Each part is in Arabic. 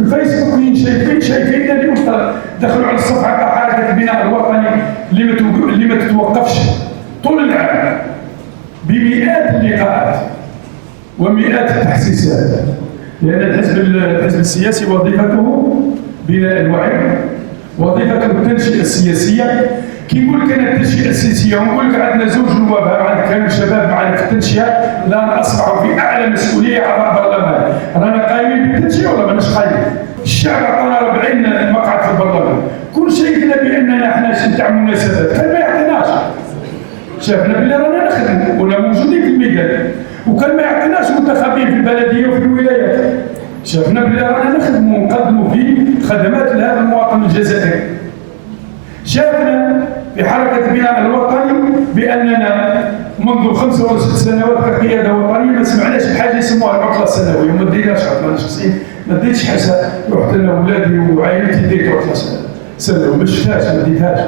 الفيسبوك شايفين اليوم دخلوا على الصفحه تاع حركه البناء الوطني اللي ما تتوقفش طول العام بمئات اللقاءات ومئات التحسيسات، لان الحزب السياسي وظيفته بناء الوعي، وظيفته التنشئه السياسيه. كي نقول لك انا التنشئه السياسيه ونقول لك عندنا زوج نواب، عندك شباب معنا في التنشئه، لا اصبحوا في اعلى مسؤوليه على البرلمان. رانا قايمين بالتنشئه ولا ماناش قايمين؟ الشعب عطانا 40 مقعد في البرلمان، كل شيء باننا احنا نتاع مناسبات، كان ما يعطيناش. شافنا بلي رانا نخدموا ولا موجودين في الميدان، وكان ما يعطيناش منتخبين في البلديه وفي الولايات. شافنا بلي رانا نخدموا ونقدموا في خدمات لهذا المواطن الجزائري. شافنا في حركه البناء الوطني باننا منذ 5 ولا 6 سنوات كقياده وطنيه ما سمعناش بحاجه يسموها العطله السنويه، وما ديناش عطله. انا شخصيا ما ديتش حاجه، رحت انا وولادي وعائلتي ديت عطله سنويه، ما شفتهاش، ما ديتهاش.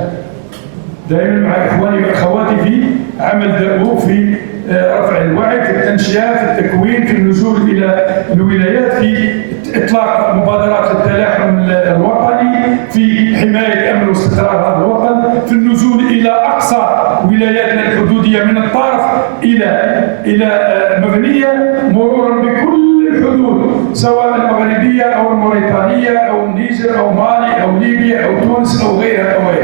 دائما مع اخواني واخواتي في عمل دؤوب في رفع الوعي، في التنشئه، في التكوين، في النزول الى الولايات، في اطلاق مبادرات التلاحم الوطني، في حمايه الامن واستقرار هذا الوطن، في النزول الى اقصى ولاياتنا الحدوديه من الطرف الى مغنيه، مرورا بكل الحدود سواء المغربيه او الموريتانيه او النيجر او مالي او ليبيا او تونس او غيرها او غيرها.